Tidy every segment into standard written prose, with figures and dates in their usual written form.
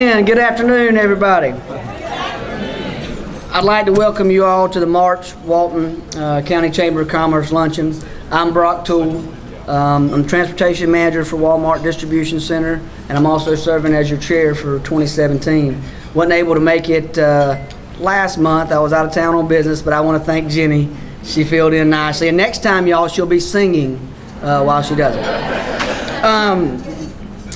And good afternoon, everybody. I'd like to welcome you all to the March Walton County Chamber of Commerce Luncheons. I'm Brock Toole. I'm the Transportation Manager for Walmart Distribution Center, and I'm also serving as your chair for 2017. Wasn't able to make it last month. I was out of town on business, but I want to thank Jenny. She filled in nicely. And next time, y'all, she'll be singing while she does it.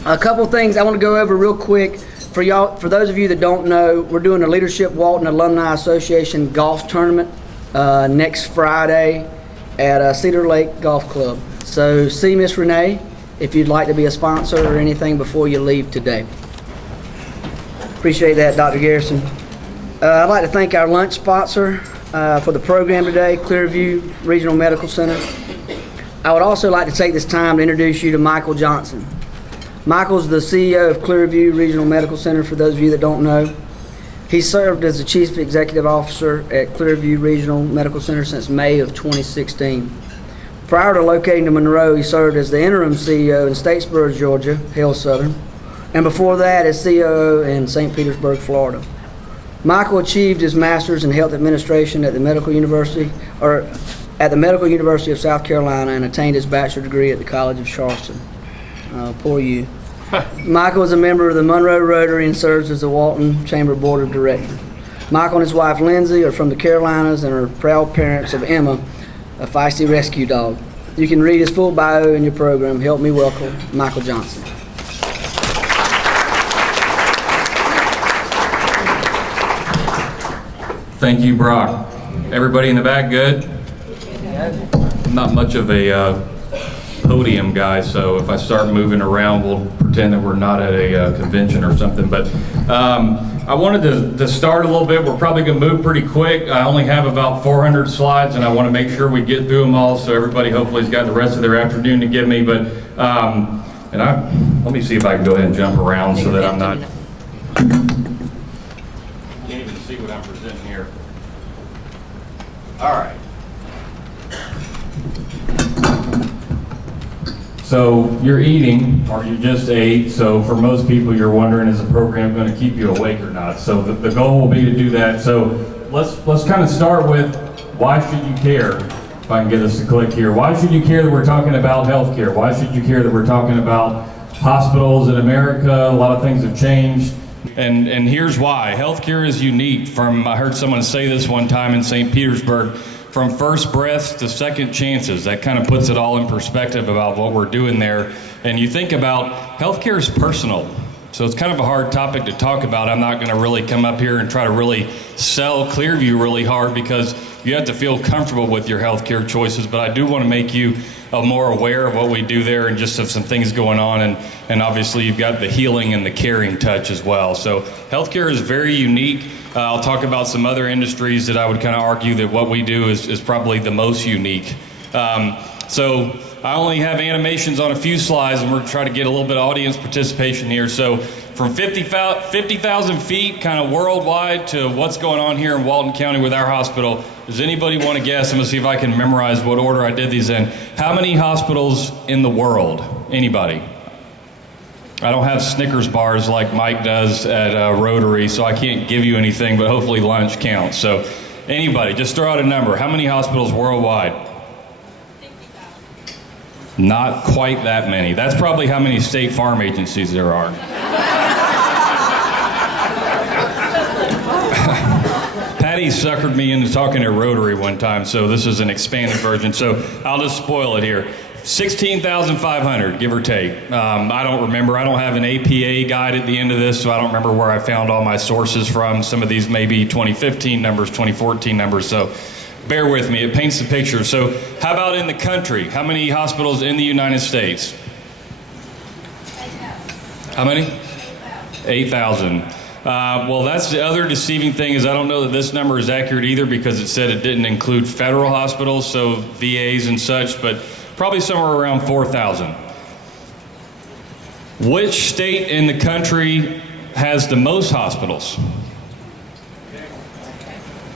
A couple things I want to go over real quick. For y'all, for those of you that don't know, we're doing a Leadership Walton Alumni Association golf tournament next Friday at Cedar Lake Golf Club. So see Miss Renee if you'd like to be a sponsor or anything before you leave today. Appreciate that, Dr. Garrison. I'd like to thank our lunch sponsor for the program today, Clearview Regional Medical Center. I would also like to take this time to introduce you to Michael Johnson. Michael's the CEO of Clearview Regional Medical Center, for those of you that don't know. He served as the Chief Executive Officer at Clearview Regional Medical Center since May of 2016. Prior to locating to Monroe, he served as the interim CEO in Statesboro, Georgia, Hail Southern, and before that as COO in St. Petersburg, Florida. Michael achieved his master's in health administration at the Medical University of South Carolina and attained his bachelor's degree at the College of Charleston. Poor you. Michael is a member of the Monroe Rotary and serves as the Walton Chamber Board of Directors. Michael and his wife Lindsay are from the Carolinas and are proud parents of Emma, a feisty rescue dog. You can read his full bio in your program. Help me welcome Michael Johnson. Thank you, Brock. Everybody in the back good? Not much of a podium guy, so if I start moving around, we'll pretend that we're not at a convention or something. But I wanted to start a little bit. We're probably going to move pretty quick. I only have about 400 slides, and I want to make sure we get through them all, so everybody hopefully has got the rest of their afternoon to give me. But let me see if I can go ahead and jump around so that I'm not. Can't even see what I'm presenting here. All right. So you're eating, or you just ate, so for most people you're wondering, is the program going to keep you awake or not? So the goal will be to do that. So let's kind of start with, why should you care? If I can get us to click here. Why should you care that we're talking about healthcare? Why should you care that we're talking about hospitals in America? A lot of things have changed. And here's why. Healthcare is unique. I heard someone say this one time in St. Petersburg, from first breaths to second chances. That kind of puts it all in perspective about what we're doing there. And you think about, healthcare is personal. So it's kind of a hard topic to talk about. I'm not going to really come up here and try to really sell Clearview really hard, because you have to feel comfortable with your healthcare choices. But I do want to make you more aware of what we do there and just of some things going on. And obviously you've got the healing and the caring touch as well. So healthcare is very unique. I'll talk about some other industries that I would kind of argue that what we do is probably the most unique. So I only have animations on a few slides, and we're trying to get a little bit of audience participation here. So from 50,000 feet kind of worldwide to what's going on here in Walton County with our hospital, does anybody want to guess? I'm going to see if I can memorize what order I did these in. How many hospitals in the world? Anybody? I don't have Snickers bars like Mike does at Rotary, so I can't give you anything, but hopefully lunch counts. So anybody, just throw out a number. How many hospitals worldwide? 50,000. Not quite that many. That's probably how many state farm agencies there are. Patty suckered me into talking at Rotary one time, so this is an expanded version. So I'll just spoil it here. 16,500, give or take. I don't remember. I don't have an APA guide at the end of this, so I don't remember where I found all my sources from. Some of these may be 2015 numbers, 2014 numbers, so bear with me. It paints the picture. So how about in the country? How many hospitals in the United States? 8,000. How many? 8,000. Well, that's the other deceiving thing, is I don't know that this number is accurate either, because it said it didn't include federal hospitals, so VAs and such, but probably somewhere around 4,000. Which state in the country has the most hospitals?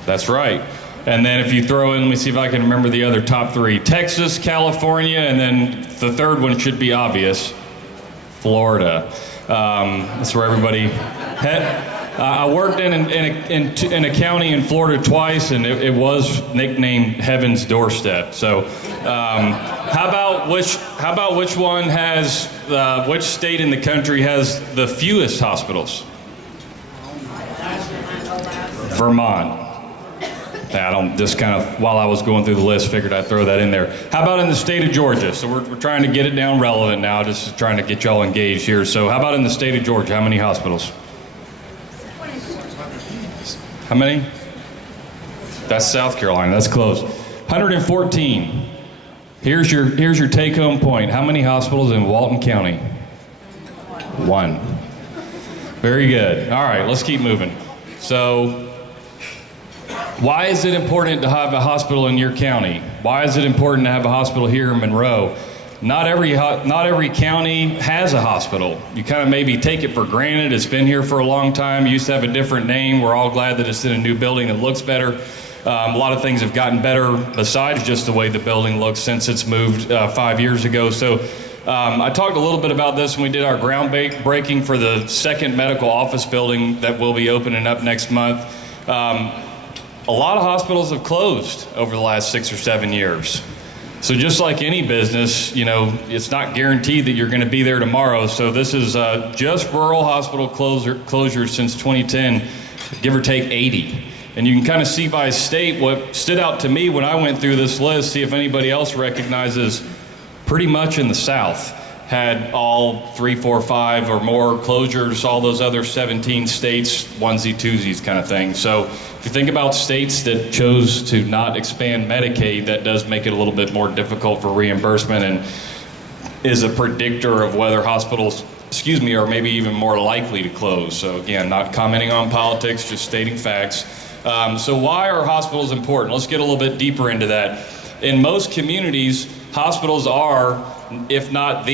That's right. And then if you throw in, let me see if I can remember the other top three. Texas, California, and then the third one should be obvious, Florida. That's where everybody I worked in a county in Florida twice, and it was nicknamed Heaven's Doorstep. So, how about which one has which state in the country has the fewest hospitals? Vermont. I don't, just kind of, while I was going through the list, figured I'd throw that in there. How about in the state of Georgia? So we're trying to get it down relevant now, just trying to get y'all engaged here. So how about in the state of Georgia? How many hospitals? How many? That's South Carolina. That's close. 114. Here's your take-home point. How many hospitals in Walton County? 1. Very good. All right, let's keep moving. So, why is it important to have a hospital in your county? Why is it important to have a hospital here in Monroe? Not every county has a hospital. You kind of maybe take it for granted. It's been here for a long time. It used to have a different name. We're all glad that it's in a new building that looks better. A lot of things have gotten better besides just the way the building looks since it's moved 5 years ago. So I talked a little bit about this when we did our groundbreaking for the second medical office building that will be opening up next month. A lot of hospitals have closed over the last 6 or 7 years. So just like any business, you know, it's not guaranteed that you're going to be there tomorrow. So this is just rural hospital closures since 2010, give or take 80. And you can kind of see by state what stood out to me when I went through this list, see if anybody else recognizes. Pretty much in the South had all 3, 4, 5 or more closures, all those other 17 states, onesie twosies kind of thing. So if you think about states that chose to not expand Medicaid, that does make it a little bit more difficult for reimbursement and is a predictor of whether hospitals, are maybe even more likely to close. So again, not commenting on politics, just stating facts. So why are hospitals important? Let's get a little bit deeper into that. In most communities, hospitals are, if not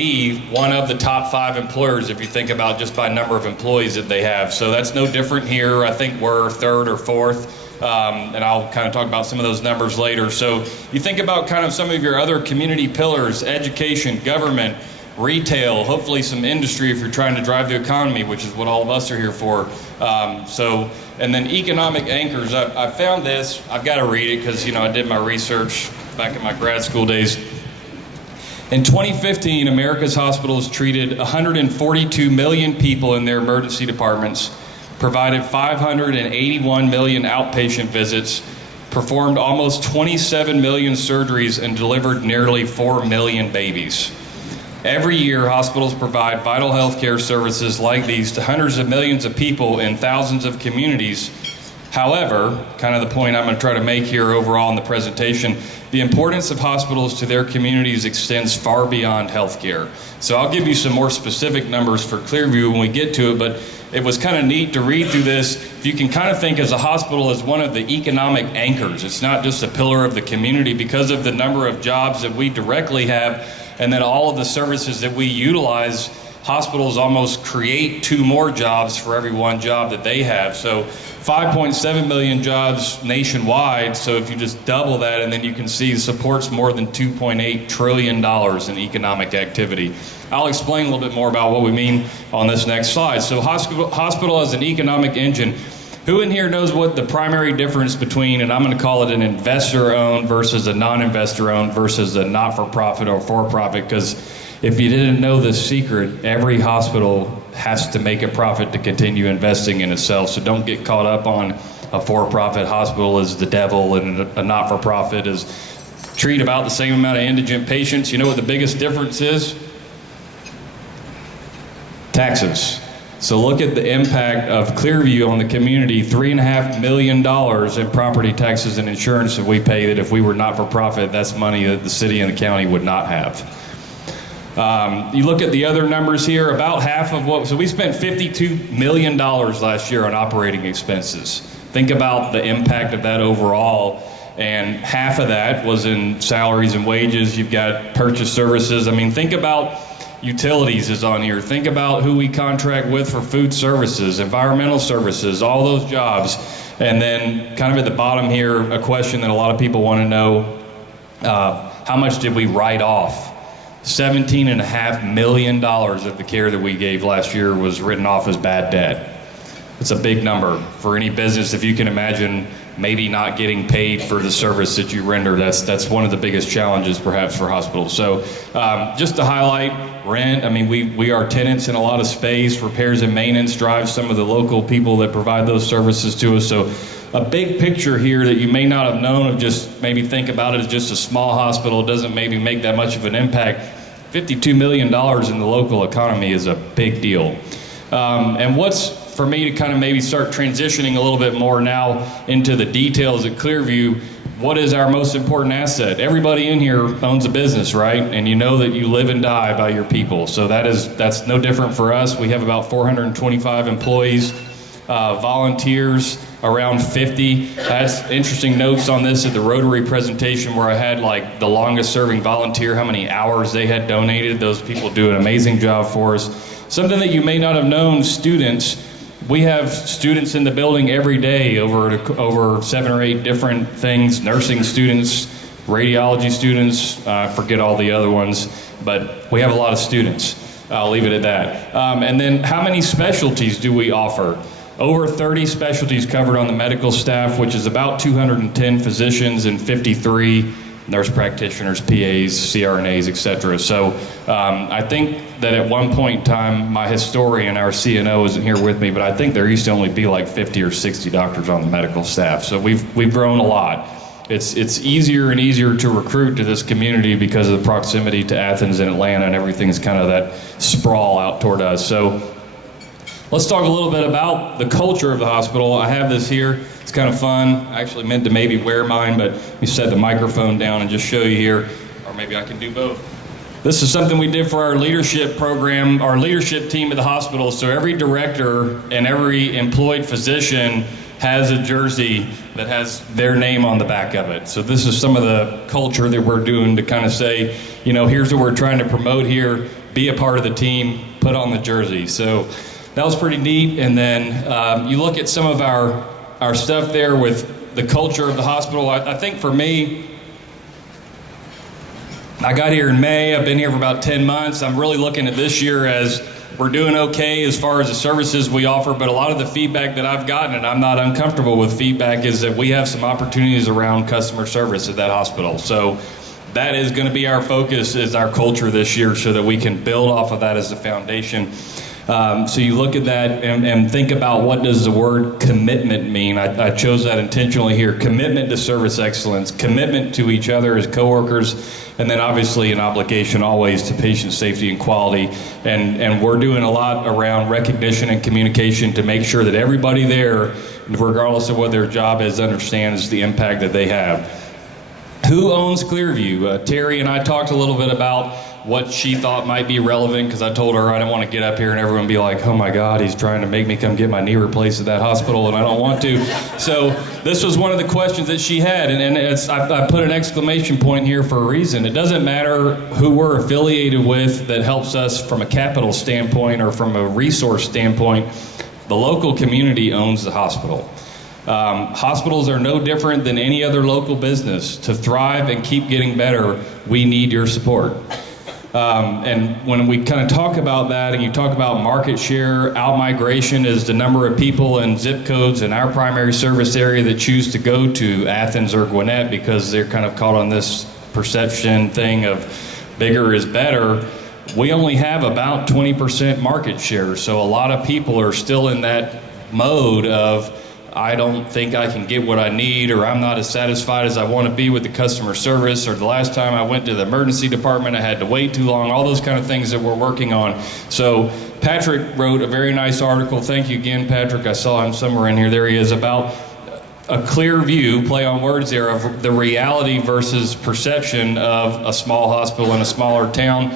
one of the top 5 employers if you think about just by number of employees that they have. So that's no different here. I think we're 3rd or 4th, and I'll kind of talk about some of those numbers later. So you think about kind of some of your other community pillars, education, government, retail, hopefully some industry if you're trying to drive the economy, which is what all of us are here for. And then economic anchors. I found this, I've got to read it because, you know, I did my research back in my grad school days. In 2015, America's hospitals treated 142 million people in their emergency departments, provided 581 million outpatient visits, performed almost 27 million surgeries, and delivered nearly 4 million babies. Every year, hospitals provide vital health care services like these to hundreds of millions of people in thousands of communities. However, kind of the point I'm going to try to make here overall in the presentation, the importance of hospitals to their communities extends far beyond healthcare. So I'll give you some more specific numbers for Clearview when we get to it, but it was kind of neat to read through this. If you can kind of think as a hospital as one of the economic anchors. It's not just a pillar of the community because of the number of jobs that we directly have and then all of the services that we utilize. Hospitals almost create 2 more jobs for every 1 job that they have. So 5.7 million jobs nationwide. So if you just double that, and then you can see it supports more than $2.8 trillion in economic activity. I'll explain a little bit more about what we mean on this next slide. So hospital as an economic engine. Who in here knows what the primary difference between, and I'm going to call it an investor-owned versus a non-investor-owned versus a not-for-profit or for-profit? Because if you didn't know this secret, every hospital has to make a profit to continue investing in itself. So don't get caught up on a for-profit hospital is the devil and a not-for-profit is treat about the same amount of indigent patients. You know what the biggest difference is? Taxes. So look at the impact of Clearview on the community, $3.5 million in property taxes and insurance that we pay that if we were not-for-profit, that's money that the city and the county would not have. You look at the other numbers here, about half of so we spent $52 million last year on operating expenses. Think about the impact of that overall, and half of that was in salaries and wages. You've got purchase services. I mean, think about utilities is on here. Think about who we contract with for food services, environmental services, all those jobs. And then kind of at the bottom here, a question that a lot of people want to know, how much did we write off? $17.5 million of the care that we gave last year was written off as bad debt. It's a big number for any business. If you can imagine maybe not getting paid for the service that you render, that's one of the biggest challenges perhaps for hospitals. So just to highlight rent, I mean, we are tenants in a lot of space. Repairs and maintenance drives some of the local people that provide those services to us. So a big picture here that you may not have known, of just maybe think about it as just a small hospital, doesn't maybe make that much of an impact. $52 million in the local economy is a big deal. And what's, for me to kind of maybe start transitioning a little bit more now into the details at Clearview, what is our most important asset? Everybody in here owns a business, right? And you know that you live and die by your people. So that's no different for us. We have about 425 employees, volunteers, around 50. I had some interesting notes on this at the Rotary presentation where I had like the longest serving volunteer, how many hours they had donated. Those people do an amazing job for us. Something that you may not have known, students. We have students in the building every day, over 7 or 8 different things, nursing students, radiology students, I forget all the other ones, but we have a lot of students. I'll leave it at that. And then how many specialties do we offer? Over 30 specialties covered on the medical staff, which is about 210 physicians and 53 nurse practitioners, PAs, CRNAs, etc. So I think that at one point in time, my historian, our CNO, isn't here with me, but I think there used to only be like 50 or 60 doctors on the medical staff. So we've grown a lot. It's easier and easier to recruit to this community because of the proximity to Athens and Atlanta, and everything's kind of that sprawl out toward us. So let's talk a little bit about the culture of the hospital. I have this here. It's kind of fun. I actually meant to maybe wear mine, but let me set the microphone down and just show you here, or maybe I can do both. This is something we did for our leadership program, our leadership team at the hospital. So every director and every employed physician has a jersey that has their name on the back of it. So this is some of the culture that we're doing to kind of say, you know, here's what we're trying to promote here. Be a part of the team, put on the jersey. So that was pretty neat. And then you look at some of our stuff there with the culture of the hospital. I think for me, I got here in May. I've been here for about 10 months. I'm really looking at this year as we're doing okay as far as the services we offer, but a lot of the feedback that I've gotten, and I'm not uncomfortable with feedback, is that we have some opportunities around customer service at that hospital. So that is going to be our focus, is our culture this year, so that we can build off of that as a foundation. So you look at that and think about, what does the word commitment mean? I chose that intentionally here. Commitment to service excellence, commitment to each other as coworkers, and then obviously an obligation always to patient safety and quality. And we're doing a lot around recognition and communication to make sure that everybody there, regardless of what their job is, understands the impact that they have. Who owns Clearview? Terry and I talked a little bit about what she thought might be relevant, because I told her I didn't want to get up here and everyone be like, oh my God, he's trying to make me come get my knee replaced at that hospital, and I don't want to. So this was one of the questions that she had, and I put an exclamation point here for a reason. It doesn't matter who we're affiliated with that helps us from a capital standpoint or from a resource standpoint. The local community owns the hospital. Hospitals are no different than any other local business. To thrive and keep getting better, we need your support. And when we kind of talk about that, and you talk about market share, out-migration is the number of people and zip codes in our primary service area that choose to go to Athens or Gwinnett because they're kind of caught on this perception thing of bigger is better. We only have about 20% market share, so a lot of people are still in that mode of, I don't think I can get what I need, or I'm not as satisfied as I want to be with the customer service, or the last time I went to the emergency department I had to wait too long, all those kind of things that we're working on. So Patrick wrote a very nice article. Thank you again, Patrick. I saw him somewhere in here. There he is, about a clear view, play on words there, of the reality versus perception of a small hospital in a smaller town.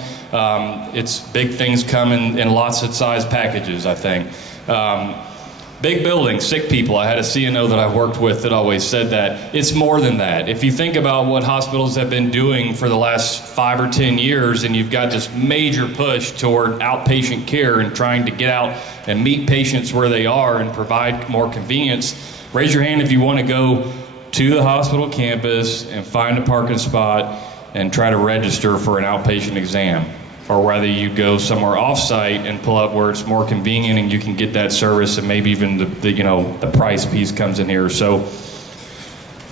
It's big things come in lots of size packages, I think. Big buildings, sick people. I had a CNO that I worked with that always said that. It's more than that. If you think about what hospitals have been doing for the last 5 or 10 years, and you've got this major push toward outpatient care and trying to get out and meet patients where they are and provide more convenience, raise your hand if you want to go to the hospital campus and find a parking spot and try to register for an outpatient exam, or whether you go somewhere off-site and pull up where it's more convenient and you can get that service, and maybe even the price piece comes in here. So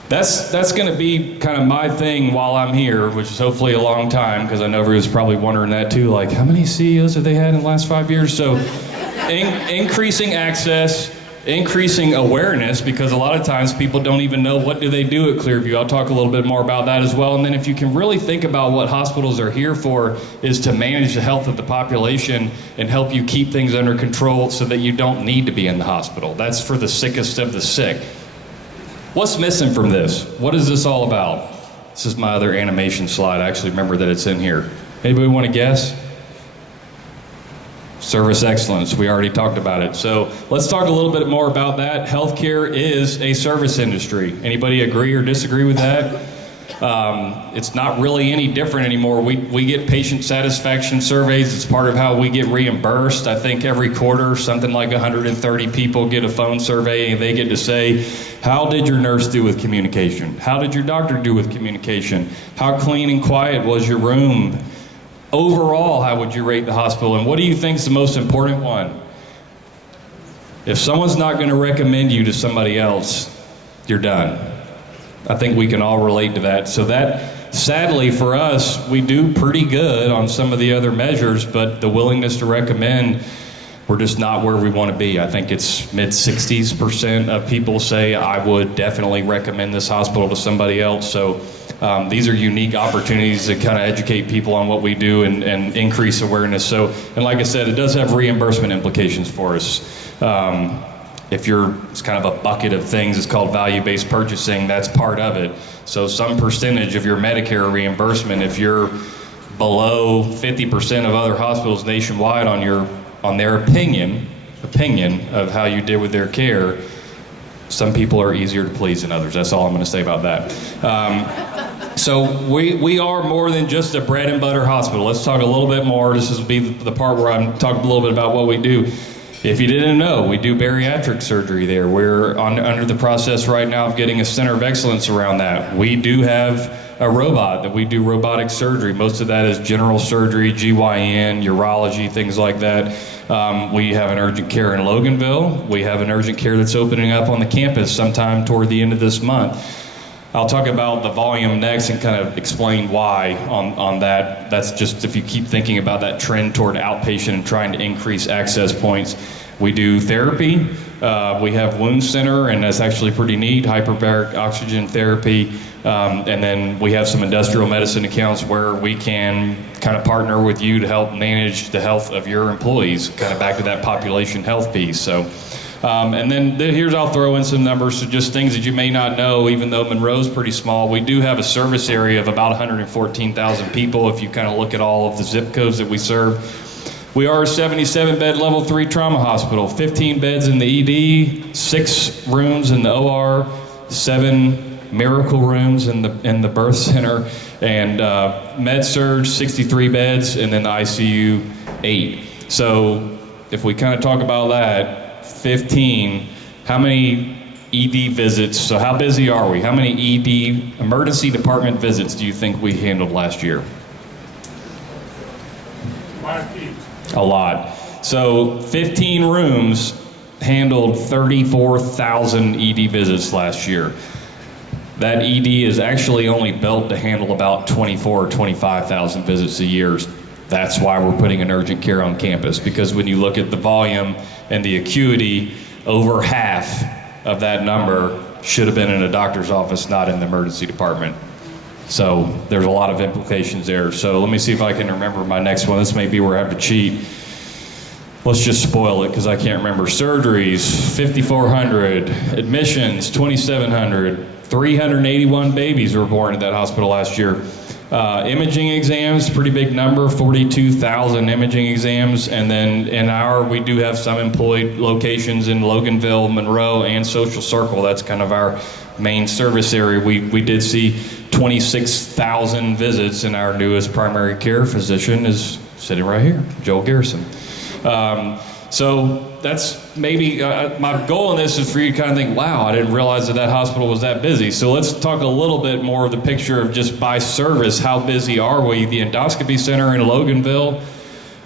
that's going to be kind of my thing while I'm here, which is hopefully a long time, because I know everybody's probably wondering that too, like how many CEOs have they had in the last 5 years? So increasing access, increasing awareness, because a lot of times people don't even know what do they do at Clearview. I'll talk a little bit more about that as well. And then if you can really think about what hospitals are here for, is to manage the health of the population and help you keep things under control so that you don't need to be in the hospital. That's for the sickest of the sick. What's missing from this? What is this all about? This is my other animation slide. I actually remember that it's in here. Anybody want to guess? Service excellence. We already talked about it. So let's talk a little bit more about that. Healthcare is a service industry. Anybody agree or disagree with that? It's not really any different anymore. We get patient satisfaction surveys. It's part of how we get reimbursed. I think every quarter, something like 130 people get a phone survey, and they get to say, how did your nurse do with communication? How did your doctor do with communication? How clean and quiet was your room? Overall, how would you rate the hospital? And what do you think is the most important one? If someone's not going to recommend you to somebody else, you're done. I think we can all relate to that. So that, sadly for us, we do pretty good on some of the other measures, but the willingness to recommend, we're just not where we want to be. I think it's mid-60s% of people say, I would definitely recommend this hospital to somebody else. So these are unique opportunities to kind of educate people on what we do and increase awareness. So, and like I said, it does have reimbursement implications for us. It's kind of a bucket of things. It's called value-based purchasing. That's part of it. So some percentage of your Medicare reimbursement, if you're below 50% of other hospitals nationwide on their opinion of how you did with their care, some people are easier to please than others. That's all I'm going to say about that. So we are more than just a bread and butter hospital. Let's talk a little bit more. This will be the part where I'm talking a little bit about what we do. If you didn't know, we do bariatric surgery there. We're under the process right now of getting a center of excellence around that. We do have a robot that we do robotic surgery. Most of that is general surgery, GYN, urology, things like that. We have an urgent care in Loganville. We have an urgent care that's opening up on the campus sometime toward the end of this month. I'll talk about the volume next and kind of explain why on that. That's just if you keep thinking about that trend toward outpatient and trying to increase access points. We do therapy. We have wound center, and that's actually pretty neat, hyperbaric oxygen therapy. And then we have some industrial medicine accounts where we can kind of partner with you to help manage the health of your employees, kind of back to that population health piece. So. And then here's, I'll throw in some numbers, so just things that you may not know, even though Monroe's pretty small. We do have a service area of about 114,000 people if you kind of look at all of the zip codes that we serve. We are a 77-bed level 3 trauma hospital, 15 beds in the ED, 6 rooms in the OR, 7 miracle rooms in the birth center, and med-surg, 63 beds, and then the ICU, 8. So if we kind of talk about that, 15, how many ED visits, so how busy are we? How many ED, emergency department visits, do you think we handled last year? A lot. So 15 rooms handled 34,000 ED visits last year. That ED is actually only built to handle about 24 or 25,000 visits a year. That's why we're putting an urgent care on campus, because when you look at the volume and the acuity, over half of that number should have been in a doctor's office, not in the emergency department. So there's a lot of implications there. So let me see if I can remember my next one. This may be where I have to cheat. Let's just spoil it because I can't remember. Surgeries, 5,400. Admissions, 2,700. 381 babies were born at that hospital last year. Imaging exams, pretty big number, 42,000 imaging exams. And then we do have some employed locations in Loganville, Monroe, and Social Circle. That's kind of our main service area. We did see 26,000 visits, and our newest primary care physician is sitting right here, Joel Garrison. So that's maybe my goal in this is for you to kind of think, wow, I didn't realize that hospital was that busy. So let's talk a little bit more of the picture of just by service, how busy are we? The endoscopy center in Loganville,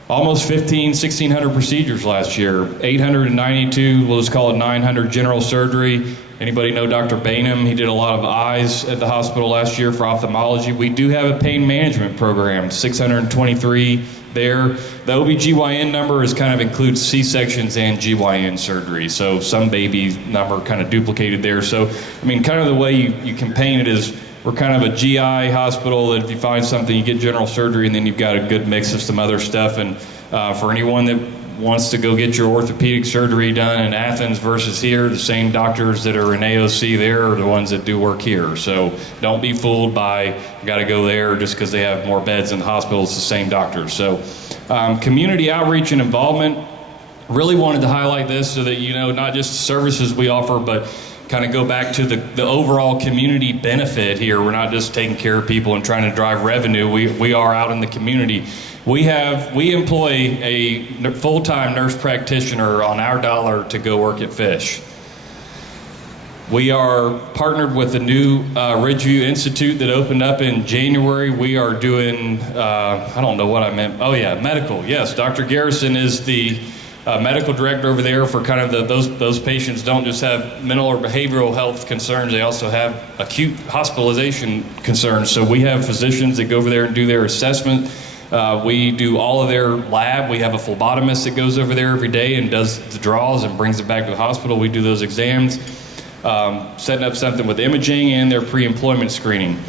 almost 1,600 procedures last year, 892, we'll just call it 900 general surgery. Anybody know Dr. Bainham? He did a lot of eyes at the hospital last year for ophthalmology. We do have a pain management program, 623 there. The OBGYN number is kind of includes C-sections and GYN surgery. So some baby number kind of duplicated there. So, I mean, kind of the way you can paint it is we're kind of a GI hospital that if you find something, you get general surgery, and then you've got a good mix of some other stuff. And for anyone that wants to go get your orthopedic surgery done in Athens versus here, the same doctors that are in AOC there are the ones that do work here. So don't be fooled by, you got to go there just because they have more beds in the hospital. It's the same doctors. So community outreach and involvement, really wanted to highlight this so that you know not just the services we offer, but kind of go back to the overall community benefit here. We're not just taking care of people and trying to drive revenue. We are out in the community. We employ a full-time nurse practitioner on our dollar to go work at Fish. We are partnered with the new Ridgeview Institute that opened up in January. We are doing, I don't know what I meant. Oh yeah, medical. Yes, Dr. Garrison is the medical director over there for kind of those patients don't just have mental or behavioral health concerns, they also have acute hospitalization concerns. So we have physicians that go over there and do their assessment. We do all of their lab. We have a phlebotomist that goes over there every day and does the draws and brings it back to the hospital. We do those exams, setting up something with imaging and their pre-employment screening.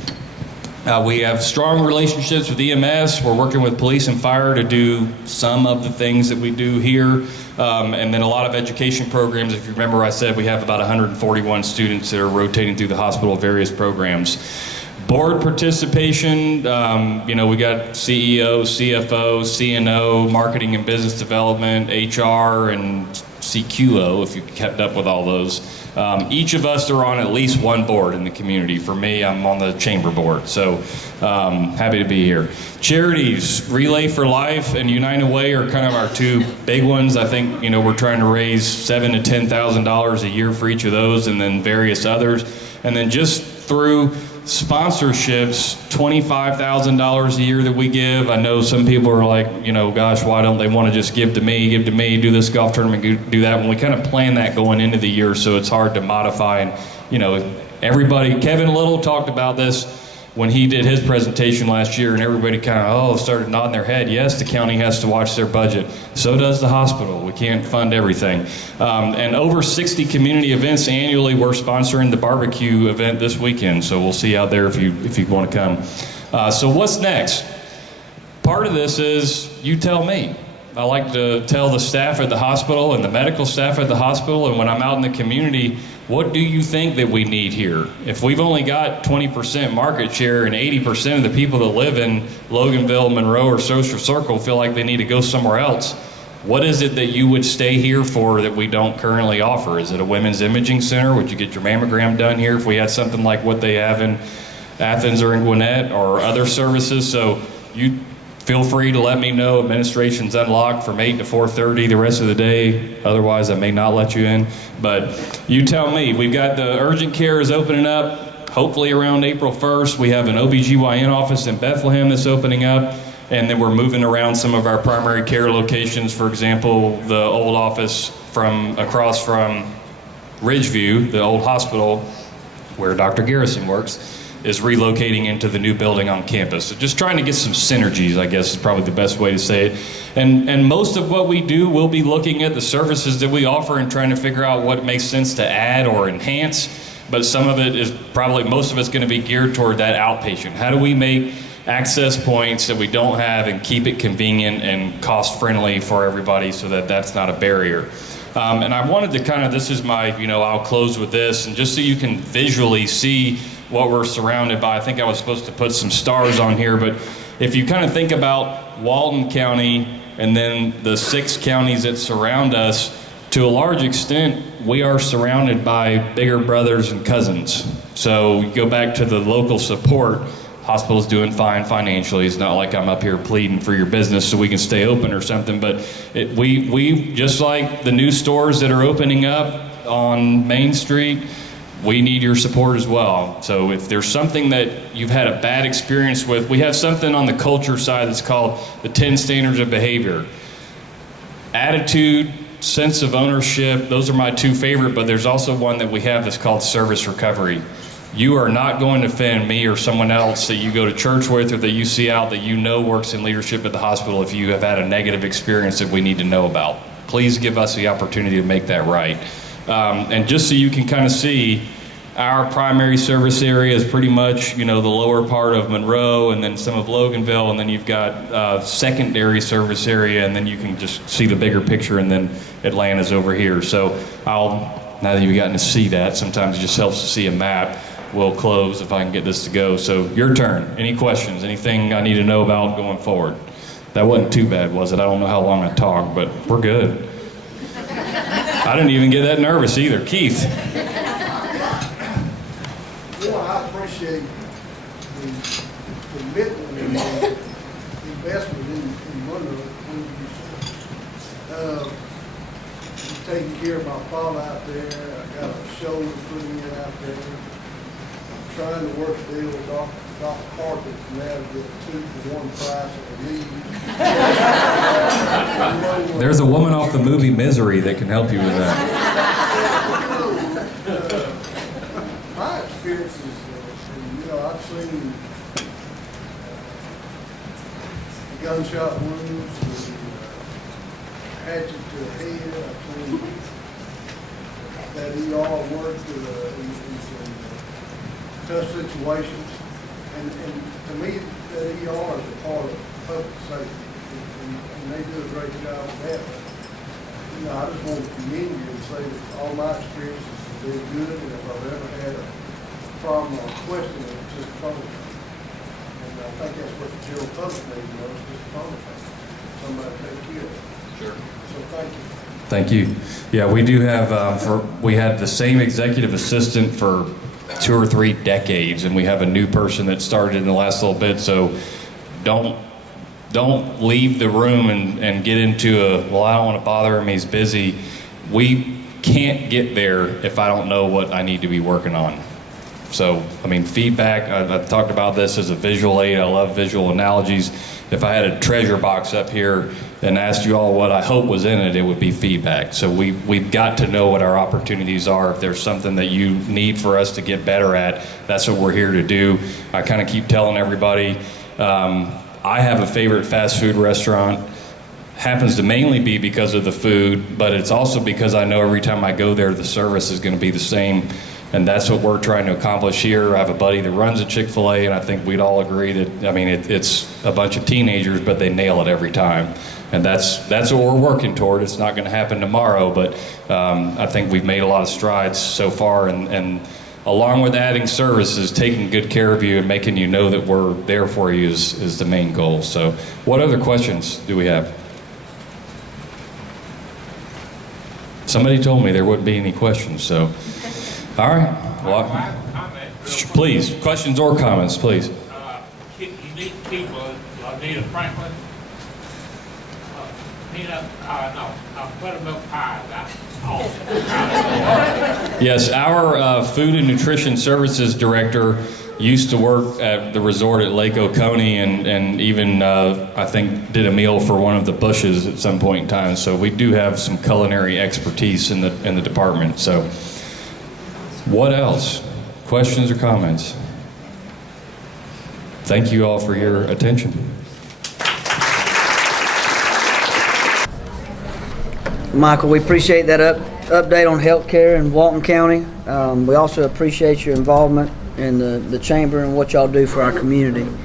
We have strong relationships with EMS. We're working with police and fire to do some of the things that we do here. And then a lot of education programs. If you remember, I said we have about 141 students that are rotating through the hospital, various programs. Board participation, we got CEO, CFO, CNO, marketing and business development, HR, and CQO, if you kept up with all those. Each of us are on at least one board in the community. For me, I'm on the chamber board, so happy to be here. Charities, Relay for Life and United Way are kind of our two big ones. I think, we're trying to raise $7,000 to $10,000 a year for each of those, and then various others. And then just through sponsorships, $25,000 a year that we give. I know some people are like, gosh, why don't they want to just give to me, do this golf tournament, do that. When we kind of plan that going into the year, so it's hard to modify. And, everybody, Kevin Little talked about this when he did his presentation last year, and everybody kind of, started nodding their head. Yes, the county has to watch their budget. So does the hospital. We can't fund everything. And over 60 community events annually. We're sponsoring the barbecue event this weekend, so we'll see you out there if you want to come. So what's next? Part of this is you tell me. I like to tell the staff at the hospital and the medical staff at the hospital, and when I'm out in the community, what do you think that we need here? If we've only got 20% market share and 80% of the people that live in Loganville, Monroe, or Social Circle feel like they need to go somewhere else, what is it that you would stay here for that we don't currently offer? Is it a women's imaging center? Would you get your mammogram done here if we had something like what they have in Athens or in Gwinnett, or other services? So you feel free to let me know. Administration's unlocked from 8 to 4:30 the rest of the day. Otherwise, I may not let you in. But you tell me. We've got the urgent care is opening up, hopefully around April 1st. We have an OBGYN office in Bethlehem that's opening up. And then we're moving around some of our primary care locations. For example, the old office across from Ridgeview, the old hospital where Dr. Garrison works, is relocating into the new building on campus. So just trying to get some synergies, I guess, is probably the best way to say it. And most of what we do, we'll be looking at the services that we offer and trying to figure out what makes sense to add or enhance. But some of it is most of it's going to be geared toward that outpatient. How do we make access points that we don't have and keep it convenient and cost friendly for everybody so that that's not a barrier? And I wanted to this is my, I'll close with this, and just so you can visually see what we're surrounded by. I think I was supposed to put some stars on here, but if you kind of think about Walton County and then the 6 counties that surround us, to a large extent, we are surrounded by bigger brothers and cousins. So you go back to the local support. hospital's doing fine financially. It's not like I'm up here pleading for your business so we can stay open or something, but we just like the new stores that are opening up on Main Street, we need your support as well. So if there's something that you've had a bad experience with, we have something on the culture side that's called the 10 standards of behavior. Attitude, sense of ownership, those are my two favorite, but there's also one that we have that's called service recovery. You are not going to offend me or someone else that you go to church with or that you see out that you know works in leadership at the hospital if you have had a negative experience that we need to know about. Please give us the opportunity to make that right. And just so you can kind of see, our primary service area is pretty much, the lower part of Monroe and then some of Loganville, and then you've got secondary service area, and then you can just see the bigger picture, and then Atlanta's over here. So now that you've gotten to see that, sometimes it just helps to see a map. We'll close if I can get this to go. So your turn. Any questions? Anything I need to know about going forward? That wasn't too bad, was it? I don't know how long I talked, but we're good. I didn't even get that nervous either. Keith. I appreciate the commitment and the investment in Monroe. I'm taking care of my father out there. I got a shoulder putting it out there. I'm trying to work a deal with Dr. Carpet and now to get a 2-for-1 price of a lead. There's a woman off the movie Misery that can help you with that. My experiences, I've seen gunshot wounds, hatchet to the head. I've seen that ER work in some tough situations. And to me, that ER is a part of public safety, and they do a great job of that. But, I just want to commend you and say that all my experiences have been good, and if I've ever had a problem or a question, it's just a phone call. And I think that's what the general public needs, it's just a phone call. Somebody take care of it. Sure. So thank you. Thank you. Yeah, we do have, we had the same executive assistant for 2 or 3 decades, and we have a new person that started in the last little bit, so don't leave the room and get into well, I don't want to bother him, he's busy. We can't get there if I don't know what I need to be working on. So, feedback, I've talked about this as a visual aid. I love visual analogies. If I had a treasure box up here and asked you all what I hope was in it, it would be feedback. So we've got to know what our opportunities are. If there's something that you need for us to get better at, that's what we're here to do. I kind of keep telling everybody, I have a favorite fast food restaurant. Happens to mainly be because of the food, but it's also because I know every time I go there, the service is going to be the same. And that's what we're trying to accomplish here. I have a buddy that runs a Chick-fil-A, and I think we'd all agree that, it's a bunch of teenagers, but they nail it every time. And that's what we're working toward. It's not going to happen tomorrow, but I think we've made a lot of strides so far. And along with adding services, taking good care of you and making you know that we're there for you is the main goal. So what other questions do we have? Somebody told me there wouldn't be any questions, so. All right. Well, please, questions or comments, please. You need people, Nita Franklin, buttermilk pies. Awesome. Yes, our food and nutrition services director used to work at the resort at Lake Oconee and even, I think, did a meal for one of the Bushes at some point in time. So we do have some culinary expertise in the department. So. What else? Questions or comments? Thank you all for your attention. Michael, we appreciate that update on healthcare in Walton County. We also appreciate your involvement in the chamber and what y'all do for our community.